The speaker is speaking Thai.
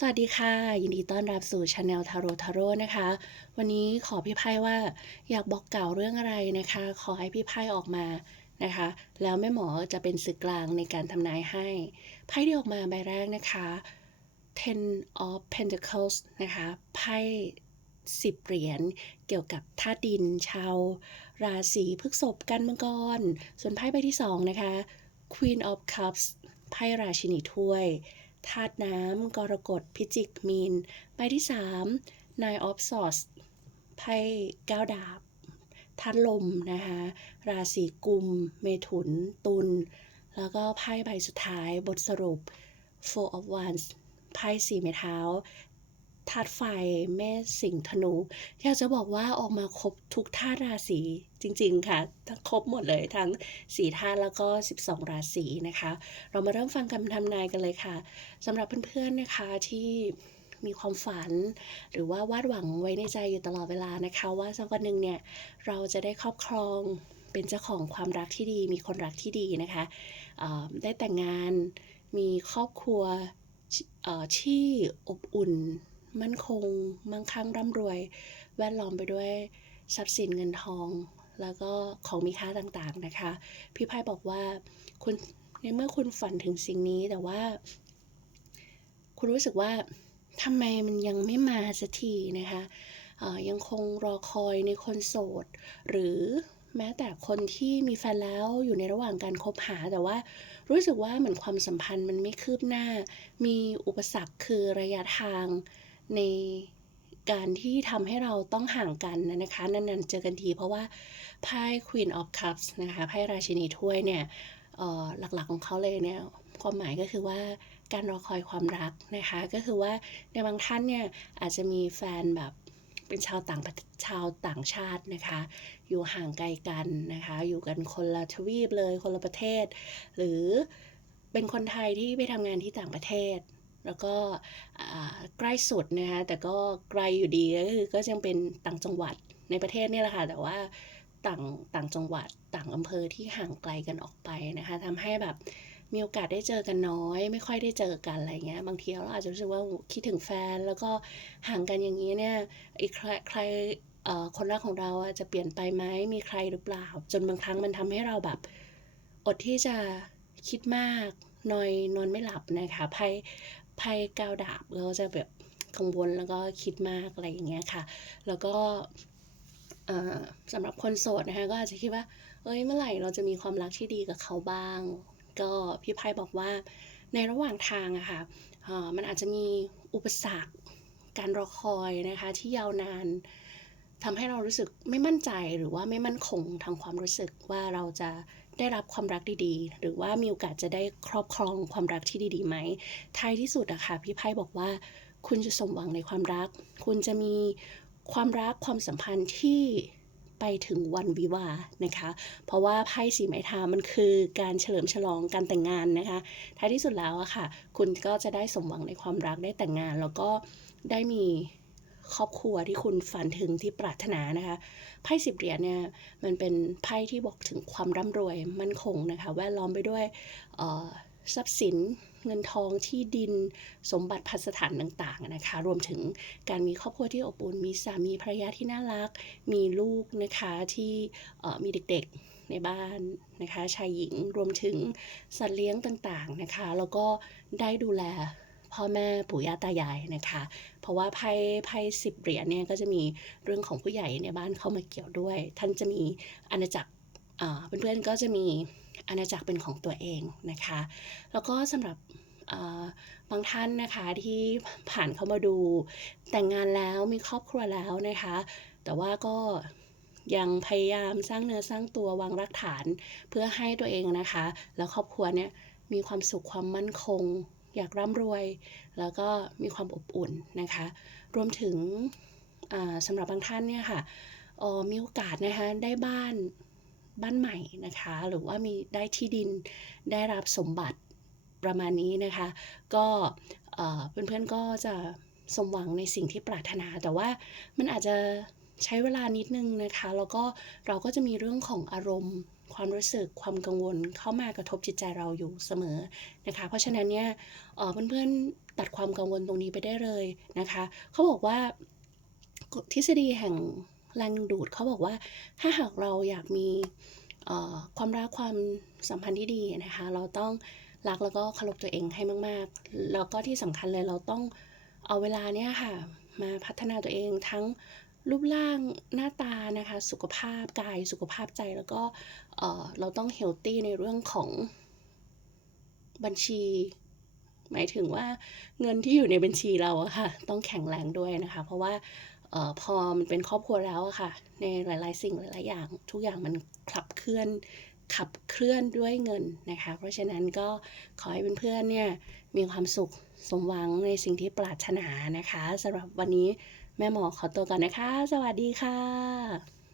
สวัสดีค่ะ ยินดีต้อนรับสู่ช anel ทาโรทาโร่นะคะ วันนี้ขอพี่ไพ่ว่าอยากบอกกล่าวเรื่องอะไรนะคะ ขอให้พี่ไพ่ออกมานะคะ แล้วแม่หมอจะเป็นสื่อกลางในการทำนายให้ไพ่ที่ออกมาใบแรกนะคะ Ten of Pentacles นะคะไพ่สิบเหรียญเกี่ยวกับธาตุดิน ชาว ราศีพฤษภกันมังกร ส่วนไพ่ใบที่สองนะคะ Queen of Cups ไพ่ราชินีถ้วย ธาตุน้ำกรกฎพิจิกมีน ใบที่3 Nine of Swords ไพ่ก้าวดาบธาตุลมนะคะราศีกุม เมถุน ตุล แล้วก็ไพ่ใบสุดท้ายบทสรุป Four of Wands ไพ่สี่ไม้เท้า ธาตุไฟเมษสิงห์ธนูอยากจะบอกว่าออกมาครบทุกธาตุราศีจริงๆค่ะทั้งครบหมดเลยทั้งสี่ธาตุแล้วก็ 12 ราศีนะคะ เรามาเริ่มฟังคำทำนายกันเลยค่ะสำหรับเพื่อนๆนะคะที่มีความฝัน หรือว่าวาดหวังไว้ในใจอยู่ตลอดเวลานะคะ ว่าสักวันหนึ่งเนี่ยเราจะได้ครอบครองเป็นเจ้าของความรักที่ดี มีคนรักที่ดีนะคะได้แต่งงานมีครอบครัวที่อบอุ่น มั่นคง มั่งคั่งร่ำรวย แวดล้อมไปด้วยทรัพย์สินเงินทอง แล้วก็ของมีค่าต่างๆนะคะ พี่ไพ่บอกว่าคุณในเมื่อคุณฝันถึงสิ่งนี้แต่ว่า คุณรู้สึกว่าทำไมมันยังไม่มาสักทีนะคะยังคงรอคอยในคนโสด หรือแม้แต่คนที่มีแฟนแล้วอยู่ในระหว่างการคบหาแต่ว่ารู้สึกว่าเหมือนความสัมพันธ์มันไม่คืบหน้า มีอุปสรรคคือระยะทาง ในการที่ทำให้เราต้องห่างกันนะคะนานๆเจอกันที เพราะว่าไพ่ Queen of Cups นะคะไพ่ราชินีถ้วยเนี่ยหลักๆของเขาเลยเนี่ยความหมายก็คือว่าการรอคอยความรักนะคะ ก็คือว่าในบางท่านเนี่ยอาจจะมีแฟนแบบเป็นชาวต่างชาวต่างชาตินะคะ อยู่ห่างไกลกันนะคะ อยู่กันคนละทวีปเลยคนละประเทศ หรือเป็นคนไทยที่ไปทำงานที่ต่างประเทศ แล้วก็ใกล้สุดนะคะแต่ก็ไกลอยู่ดีก็คือก็ยังเป็นต่างจังหวัดในประเทศนี่แหละค่ะแต่ว่าต่างต่างจังหวัดต่างอำเภอที่ห่างไกลกันออกไปนะคะทำให้แบบมีโอกาสได้เจอกันน้อย ไม่ค่อยได้เจอกันอะไรเงี้ยบางทีเราอาจจะรู้สึกว่าคิดถึงแฟน แล้วก็ห่างกันอย่างนี้เนี่ยอีกใครใครคนรักของเราจะเปลี่ยนไปไหมมีใครหรือเปล่า จนบางครั้งมันทำให้เราแบบอดที่จะคิดมากนอยนอนไม่หลับนะคะไพ่ ไพ่ก้าวดาบเราจะแบบกังวลแล้วก็คิดมากอะไรอย่างเงี้ยค่ะ แล้วก็สำหรับคนโสดนะคะก็อาจจะคิดว่า เอ้ยเมื่อไหร่เราจะมีความรักที่ดีกับเขาบ้าง ก็พี่ไพ่บอกว่าในระหว่างทางอะค่ะเอ่อมันอาจจะมีอุปสรรคการรอคอยนะคะที่ยาวนานทำให้เรารู้สึกไม่มั่นใจหรือว่าไม่มั่นคงทางความรู้สึกว่าเราจะ ได้รับความรักดีๆ หรือว่ามีโอกาสจะได้ครอบครองความรักที่ดีๆไหมท้ายที่สุดอะค่ะพี่ไพ่บอกว่าคุณจะสมหวังในความรัก คุณจะมีความรักความสัมพันธ์ที่ไปถึงวันวิวานะคะ เพราะว่าไพ่สีไม้ทามันคือการเฉลิมฉลองการแต่งงานนะคะ ท้ายที่สุดแล้วอะค่ะ คุณก็จะได้สมหวังในความรักได้แต่งงาน แล้วก็ได้มี ครอบครัวที่คุณฝันถึงที่ปรารถนานะคะไพ่สิบเหรียญเนี่ยมันเป็นไพ่ที่บอกถึงความร่ำรวยมั่นคงนะคะแวดล้อมไปด้วยอ่อทรัพย์สินเงินทองที่ดินสมบัติพัสถานต่างๆนะคะ รวมถึงการมีครอบครัวที่อบอุ่นมีสามีภรรยาที่น่ารัก มีลูกนะคะที่มีเด็กๆในบ้านนะคะ ชายหญิงรวมถึงสัตว์เลี้ยงต่างๆนะคะ แล้วก็ได้ดูแล พ่อแม่ปู่ย่าตายายนะคะ เพราะว่าไพ่ไพ่สิบเหรียญเนี่ยก็จะมีเรื่องของผู้ใหญ่ในบ้านเข้ามาเกี่ยวด้วย ท่านจะมีอาณาจักรเพื่อนๆก็จะมีอาณาจักรเป็นของตัวเองนะคะ แล้วก็สำหรับบางท่านนะคะที่ผ่านเข้ามาดูแต่งงานแล้วมีครอบครัวแล้วนะคะ แต่ว่าก็ยังพยายามสร้างเนื้อสร้างตัววางรากฐานเพื่อให้ตัวเองนะคะ แล้วครอบครัวเนี่ยมีความสุขความมั่นคง อยากร่ำรวย แล้วก็มีความอบอุ่นนะคะ รวมถึงสำหรับบางท่านเนี่ยค่ะออมีโอกาสนะคะได้บ้านบ้านใหม่นะคะ หรือว่ามีได้ที่ดินได้รับสมบัติประมาณนี้นะคะ ก็เอ่อเพื่อนๆก็จะสมหวังในสิ่งที่ปรารถนา แต่ว่ามันอาจจะใช้เวลานิดนึงนะคะ แล้วก็เราก็จะมีเรื่องของอารมณ์ ความรู้สึกความกังวลเข้ามากระทบจิตใจเราอยู่เสมอนะคะ เพราะฉะนั้นเนี่ยเพื่อนๆตัดความกังวลตรงนี้ไปได้เลยนะคะเขาบอกว่าทฤษฎีแห่งแรงดูดเขาบอกว่าถ้าหากเราอยากมีความรักความสัมพันธ์ที่ดีนะคะ เราต้องรักแล้วก็เคารพตัวเองให้มาก ๆ แล้วก็ที่สำคัญเลยเราต้องเอาเวลาเนี่ยค่ะมาพัฒนาตัวเองทั้ง รูปร่างหน้าตานะคะ สุขภาพกายสุขภาพใจแล้วก็เเราต้องเฮลตี้ในเรื่องของบัญชี หมายถึงว่าเงินที่อยู่ในบัญชีเราอะค่ะ ต้องแข็งแรงด้วยนะคะ เพราะว่าออพอมันเป็นครอบครัวแล้วอะค่ะ ในหลาย ๆ สิ่งหลาย ๆ อย่าง ทุกอย่างมันขับเคลื่อนขับเคลื่อนด้วยเงินนะคะ เพราะฉะนั้นก็ขอให้เพื่อนๆเนี่ยมีความสุขสมหวังในสิ่งที่ปรารถนานะคะสำหรับวันนี้ แม่หมอขอตัวก่อนนะคะ สวัสดีค่ะ